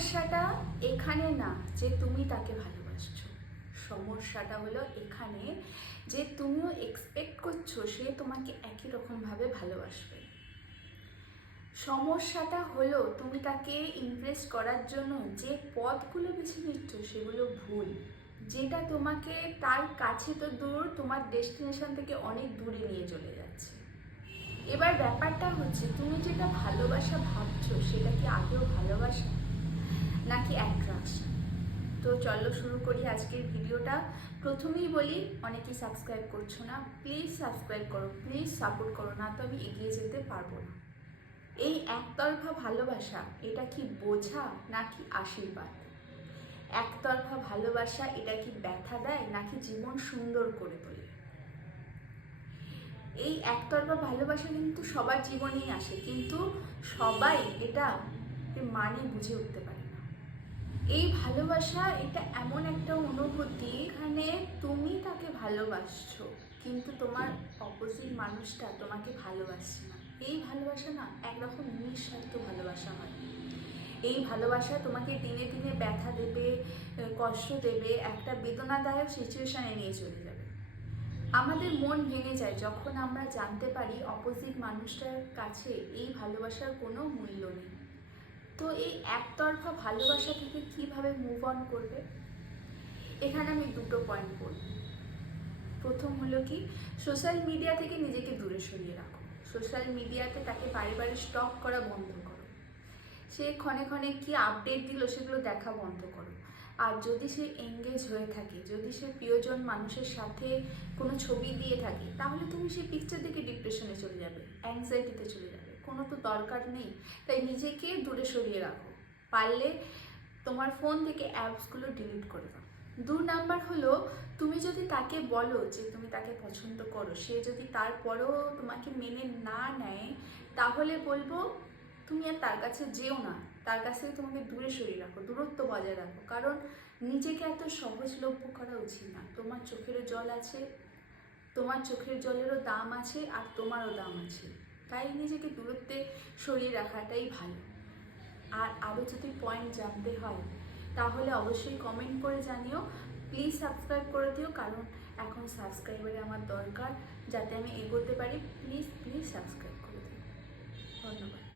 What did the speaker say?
সমস্যাটা এখানে না যে তুমি তাকে ভালোবাসছো, সমস্যাটা হলো এখানে যে তুমিও এক্সপেক্ট করছো সে তোমাকে একই রকমভাবে ভালোবাসবে। সমস্যাটা হলো তুমি তাকে ইমপ্রেস করার জন্য যে পথগুলো বেছে নিচ্ছ সেগুলো ভুল, যেটা তোমাকে তার কাছে তো দূর, তোমার ডেস্টিনেশন থেকে অনেক দূরে নিয়ে চলে যাচ্ছে। এবার ব্যাপারটা হচ্ছে তুমি যেটা ভালোবাসা ভাবছো সেটা কি আদৌ ভালোবাসা নাকি অ্যাট্রাকশন? তো চলো শুরু করি আজকের ভিডিওটা। প্রথমেই বলি, অনেকেই সাবস্ক্রাইব করছো না, প্লিজ সাবস্ক্রাইব করো, প্লিজ সাপোর্ট করো, না তো আমি এগিয়ে যেতে পারবো না। এই একতরফা ভালোবাসা এটা কি বোঝা নাকি আশীর্বাদ? একতরফা ভালোবাসা এটা কি ব্যথা দেয় নাকি জীবন সুন্দর করে তোলে? এই একতরফা ভালোবাসা কিন্তু সবার জীবনেই আসে, কিন্তু সবাই এটা মানে বুঝে উঠতে পারে না। এই ভালোবাসা এটা এমন একটা অনুভূতি, এখানে তুমি তাকে ভালোবাসছো কিন্তু তোমার অপোজিট মানুষটা তোমাকে ভালোবাসছে না। এই ভালোবাসা না একরকম নিঃস্বার্থ ভালোবাসা হয়। এই ভালোবাসা তোমাকে দিনে দিনে ব্যথা দেবে, কষ্ট দেবে, একটা বেদনাদায়ক সিচুয়েশনে নিয়ে চলে যাবে। আমাদের মন ভেঙে যায় যখন আমরা জানতে পারি অপোজিট মানুষটার কাছে এই ভালোবাসার কোনো মূল্য নেই। তো এই একতরফা ভালোবাসা থেকে কিভাবে মুভ অন করবে? এখানে আমি দুটো পয়েন্ট বলব। প্রথম হলো কি, সোশ্যাল মিডিয়া থেকে নিজেকে দূরে সরিয়ে রাখো। সোশ্যাল মিডিয়াতে তাকে বারে বারে স্টক করা বন্ধ করো। সে ক্ষণে ক্ষণে কি আপডেট দিল সেগুলো দেখা বন্ধ করো। আর যদি সে এঙ্গেজ হয়ে থাকে, যদি সে প্রিয়জন মানুষের সাথে কোনো ছবি দিয়ে থাকে, তাহলে তুমি সেই পিকচার দেখে ডিপ্রেশনে চলে যাবে, অ্যাংজাইটিতে চলে যাবে। কোনো তো দরকার নেই। তাই নিজেকে দূরে সরিয়ে রাখো। পারলে তোমার ফোন থেকে অ্যাপসগুলো ডিলিট করে দাও। 2 নাম্বার হলো, তুমি যদি তাকে বলো যে তুমি তাকে পছন্দ করো, সে যদি তারপরেও তোমাকে মেনে না নেয়, তাহলে বলবো তুমি আর তার কাছে যেও না, তার কাছ থেকে তোমাকে দূরে সরিয়ে রাখো, দূরত্ব বজায় রাখো। কারণ নিজেকে এত সহজলভ্য করা উচিত না। তোমার চোখেরও জল আছে, তোমার চোখের জলেরও দাম আছে, আর তোমারও দাম আছে। তাই নিজেকে দূরত্বে সরিয়ে রাখাটাই ভালো। আর আরও যদি পয়েন্ট জানতে হয় তাহলে অবশ্যই কমেন্ট করে জানিও। প্লিজ সাবস্ক্রাইব করে দিও, কারণ এখন সাবস্ক্রাইবারে আমার দরকার, যাতে আমি এগোতে পারি। প্লিজ প্লিজ সাবস্ক্রাইব করে দিও। ধন্যবাদ।